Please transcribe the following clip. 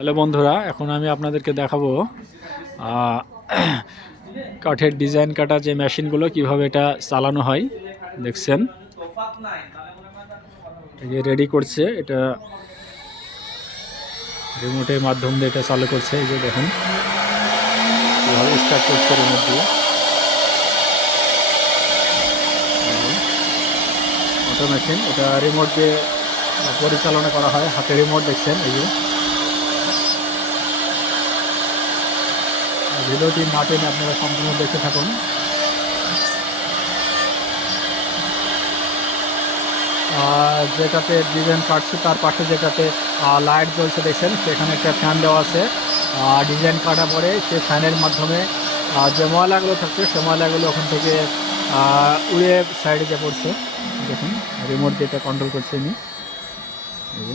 Hello বন্ধুরা, এখন আমি আপনাদেরকে দেখাবো আহ, কাঠের ডিজাইন কাটা যে মেশিনগুলো কিভাবে এটা চালানো হয়। দেখছেন এই যে রেডি করছে, এটা রিমোটের মাধ্যম দিয়ে এটা চালু করছে। এই যে দেখুন কিভাবে স্টার্ট করছে রিমোট দিয়ে। অটো মেশিন, এটা রিমোট দিয়ে পরিচালনা করা হয়, হাতে রিমোট। দেখছেন এই যে ভিডিওটি না টেনে আপনারা সম্পূর্ণ দেখে থাকুন। যেটাতে ডিজাইন কাটছে তার পাশে যেটাতে লাইট জ্বলছে দেখছেন, সেখানে একটা ফ্যান দেওয়া আছে। ডিজাইন কাটা পরে সে ফ্যানের মাধ্যমে যে ময়লাগুলো থাকছে সে ময়লাগুলো ওখান থেকে উড়ে সাইডে যে পড়ছে। দেখুন রিমোট দিয়ে এটা কন্ট্রোল করছে উনি। এই যে